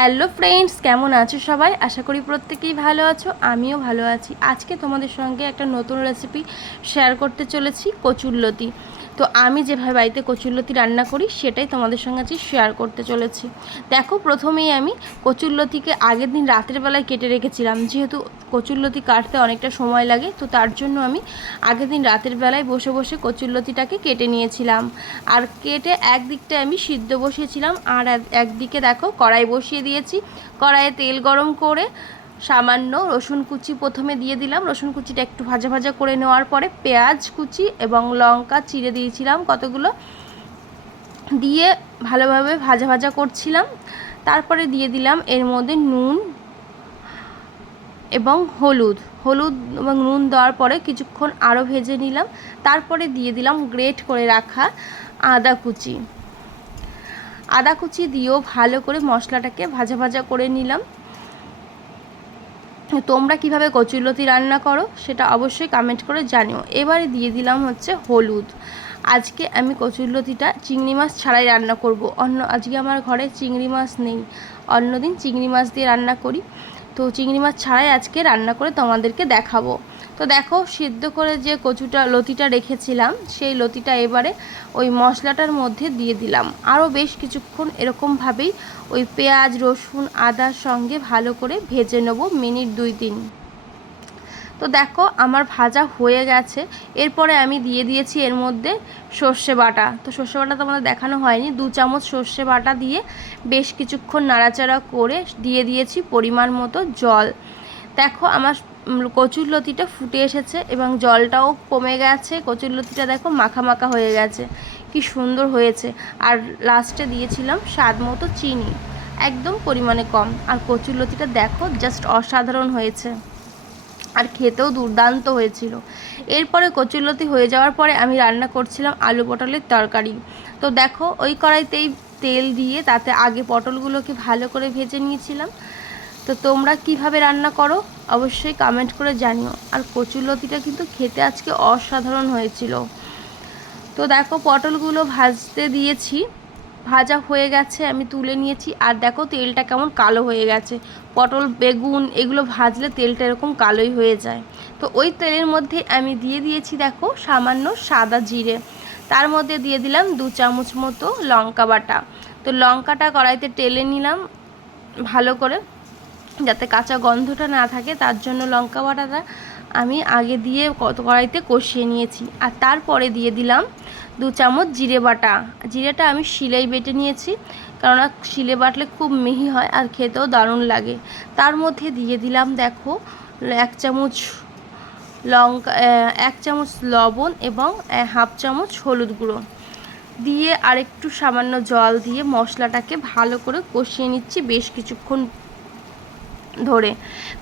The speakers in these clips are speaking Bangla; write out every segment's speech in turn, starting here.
হ্যালো ফ্রেন্ডস, কেমন আছো সবাই? আশা করি প্রত্যেকেই ভালো আছো, আমিও ভালো আছি। আজকে তোমাদের সঙ্গে একটা নতুন রেসিপি শেয়ার করতে চলেছি, কচুরলতি। তো আমি যেভাবে বাড়িতে কচুরলতি রান্না করি সেটাই তোমাদের সঙ্গে আজকে শেয়ার করতে চলেছি। দেখো, প্রথমেই আমি কচুরলতিকে আগের দিন রাতের বেলায় কেটে রেখেছিলাম। যেহেতু কচুরলতি কাটতে অনেকটা সময় লাগে, তো তার জন্য আমি আগের দিন রাতের বেলায় বসে বসে কচুরলতিটাকে কেটে নিয়েছিলাম। আর কেটে একদিকটায় আমি সিদ্ধ বসিয়েছিলাম, আর একদিকে দেখো কড়াই বসিয়ে দিয়েছি। কড়াইয়ে তেল গরম করে সামান্য রসুন কুচি প্রথমে দিয়ে দিলাম। রসুন কুচিটা একটু ভাজা ভাজা করে নেওয়ার পরে পেঁয়াজ কুচি এবং লঙ্কা চিড়ে দিয়েছিলাম কতগুলো, দিয়ে ভালোভাবে ভাজা ভাজা করছিলাম। তারপরে দিয়ে দিলাম এর মধ্যে নুন এবং হলুদ এবং নুন দেওয়ার পরে কিছুক্ষণ আরও ভেজে নিলাম। তারপরে দিয়ে দিলাম গ্রেট করে রাখা আদা কুচি দিয়েও ভালো করে মশলাটাকে ভাজা ভাজা করে নিলাম। তোমরা কিভাবে কচুরলতি রান্না করো সেটা অবশ্যই কমেন্ট করে জানিও। এবারে দিয়ে দিলাম হচ্ছে হলুদ। আজকে আমি কচুরলতিটা চিংড়ি মাছ ছাড়াই রান্না করব। আজকে আমার ঘরে চিংড়ি মাছ নেই, অন্যদিন চিংড়ি মাছ দিয়ে রান্না করি। তো চিংড়ি মাছ ছাড়াই আজকে রান্না করে তোমাদেরকে দেখাবো। তো দেখো, সিদ্ধ করে যে লতিটা রেখেছিলাম সেই লতিটা এবারে ওই মশলাটার মধ্যে দিয়ে দিলাম। আরও বেশ কিছুক্ষণ এরকমভাবেই ওই পেঁয়াজ রসুন আদার সঙ্গে ভালো করে ভেজে নেব, মিনিট 2-3। তো দেখো আমার ভাজা হয়ে গেছে। এরপরে আমি দিয়ে দিয়েছি এর মধ্যে সর্ষে বাটা। তো সর্ষে বাটা তো আমাদের দেখানো হয়নি। 2 চামচ সর্ষে বাটা দিয়ে বেশ কিছুক্ষণ নাড়াচাড়া করে দিয়ে দিয়েছি পরিমাণ মতো জল। দেখো আমার কচুরলতিটা ফুটে এসেছে এবং জলটাও কমে গেছে। কচুরলতিটা দেখো মাখা মাখা হয়ে গেছে, কি সুন্দর হয়েছে। আর লাস্টে দিয়েছিলাম স্বাদ মতো চিনি, একদম পরিমাণে কম। আর কচুরলতিটা দেখো জাস্ট অসাধারণ হয়েছে, আর খেতেও দুর্দান্ত হয়েছিল। এরপরে কচুরলতি হয়ে যাওয়ার পরে আমি রান্না করছিলাম আলু পটলের তরকারি। তো দেখো ওই কড়াইতেই তেল দিয়ে তাতে আগে পটলগুলোকে ভালো করে ভেজে নিয়েছিলাম। তো তোমরা কিভাবে রান্না করো অবশ্যই কমেন্ট করে জানিও। আর কচুরলতিটা কিন্তু খেতে আজকে অসাধারণ হয়েছিল। তো দেখো পটলগুলো ভাজতে দিয়েছি, ভাজা হয়ে গেছে, আমি তুলে নিয়েছি। আর দেখো তেলটা কেমন কালো হয়ে গেছে। পটল বেগুন এগুলো ভাজলে তেলটা এরকম কালোই হয়ে যায়। তো ওই তেলের মধ্যে আমি দিয়ে দিয়েছি দেখো সামান্য সাদা জিরে। তার মধ্যে দিয়ে দিলাম 2 চামচ মতো লঙ্কা বাটা। তো লঙ্কাটা কড়াইতে টেলে নিলাম ভালো করে, যাতে কাঁচা গন্ধটা না থাকে, তার জন্য লঙ্কা বাটাটা আমি আগে দিয়ে কড়াইতে কষিয়ে নিয়েছি। আর তারপরে দিয়ে দিলাম 2 চামচ জিরে বাটা। জিরেটা আমি শিলেই বেটে নিয়েছি, কেননা শিলে বাটলে খুব মিহি হয় আর খেতেও দারুণ লাগে। তার মধ্যে দিয়ে দিলাম দেখো 1 চামচ লঙ্কা, 1 চামচ লবণ এবং 1/2 চামচ হলুদ গুঁড়ো দিয়ে আরেকটু সামান্য জল দিয়ে মশলাটাকে ভালো করে কষিয়ে নিচ্ছি বেশ কিছুক্ষণ ধরে।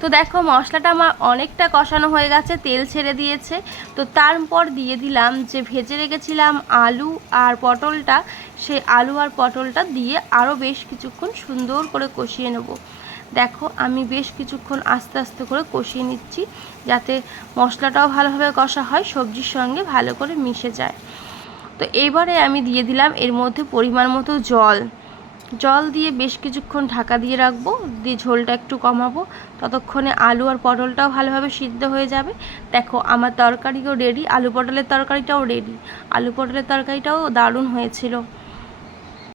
তো দেখো মশলাটা আমার অনেকটা কষানো হয়ে গেছে, তেল ছেড়ে দিয়েছে। তো তারপর দিয়ে দিলাম যে ভেজে রেখেছিলাম আলু আর পটলটা, সেই আলু আর পটলটা দিয়ে আরও বেশ কিছুক্ষণ সুন্দর করে কষিয়ে নেব। দেখো আমি বেশ কিছুক্ষণ আস্তে আস্তে করে কষিয়ে নিচ্ছি, যাতে মশলাটাও ভালোভাবে কষা হয়, সবজির সঙ্গে ভালো করে মিশে যায়। তো এইবারে আমি দিয়ে দিলাম এর মধ্যে পরিমাণ মতো জল দিয়ে বেশ কিছুক্ষণ ঢাকা দিয়ে রাখবো, দিয়ে ঝোলটা একটু কমাবো। ততক্ষণে আলু আর পটলটাও ভালোভাবে সিদ্ধ হয়ে যাবে। দেখো আমার তরকারিও রেডি, আলু পটলের তরকারিটাও রেডি। আলু পটলের তরকারিটাও দারুণ হয়েছিল।